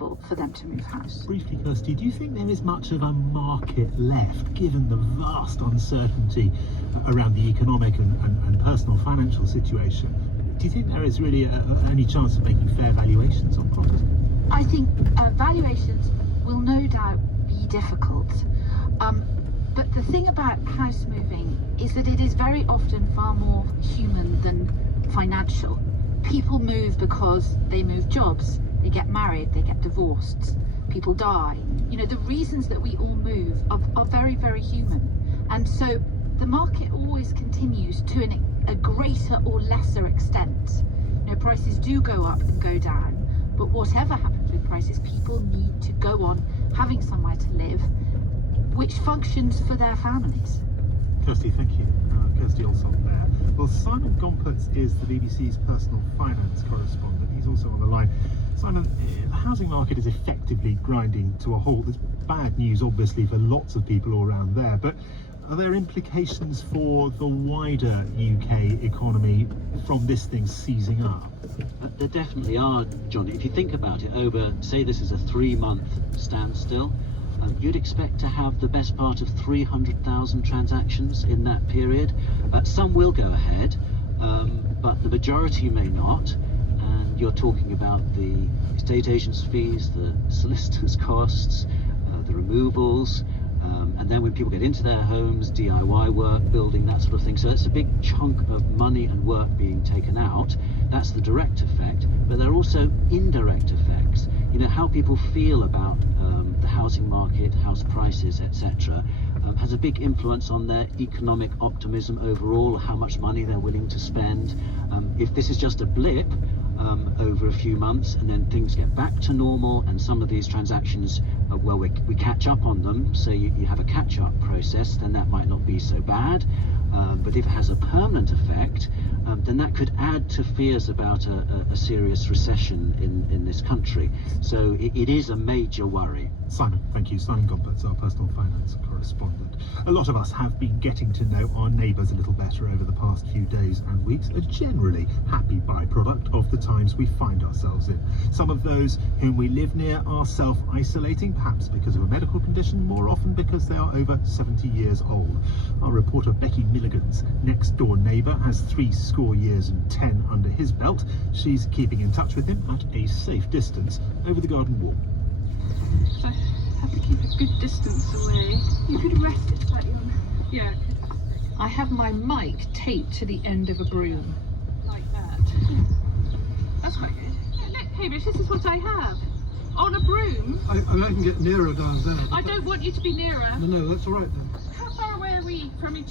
affordable for them to move house. Briefly, Kirsty, do you think there is much of a market left, given the vast uncertainty around the economic and personal financial situation? Do you think there is really any chance of making fair valuations on property? I think valuations will no doubt be difficult. But the thing about house moving is that it is very often far more human than financial. People move because they move jobs, they get married, they get divorced, people die. You know, the reasons that we all move are very, very human. And so the market always continues to a greater or lesser extent. You know, prices do go up and go down, but whatever happens with prices, people need to go on having somewhere to live, which functions for their families. Kirsty, thank you. Kirsty Olsson there. Well, Simon Gompertz is the BBC's personal finance correspondent. He's also on the line. Simon, the housing market is effectively grinding to a halt. There's bad news, obviously, for lots of people all around there, but are there implications for the wider UK economy from this thing seizing up? There definitely are, Johnny. If you think about it, over, say this is a 3-month standstill, you'd expect to have the best part of 300,000 transactions in that period. Some will go ahead, but the majority may not. And you're talking about the estate agents' fees, the solicitors' costs, the removals, and then when people get into their homes, DIY work, building, that sort of thing. So it's a big chunk of money and work being taken out. That's the direct effect, but there are also indirect effects. You know, how people feel about the housing market, house prices, etc., has a big influence on their economic optimism overall, how much money they're willing to spend. If this is just a blip over a few months and then things get back to normal and some of these transactions, well, we catch up on them, so you have a catch-up process, then that might not be so bad. But if it has a permanent effect, then that could add to fears about a serious recession in this country. So it is a major worry. Simon, thank you. Simon Gompertz, our personal finance correspondent. A lot of us have been getting to know our neighbours a little better over the past few days and weeks, a generally happy byproduct of the times we find ourselves in. Some of those whom we live near are self-isolating, perhaps because of a medical condition, more often because they are over 70 years old. Our reporter Becky Milligan's next-door neighbour has 70 years and 10 under his belt. She's keeping in touch with him at a safe distance over the garden wall. I have to keep a good distance away. You could rest it slightly on. Yeah. I have my mic taped to the end of a broom. Like that. That's quite good. Yeah, look, Hamish, this is what I have. On a broom. I can get nearer down there. I don't want you to be nearer. No, that's all right then. How far away are we from each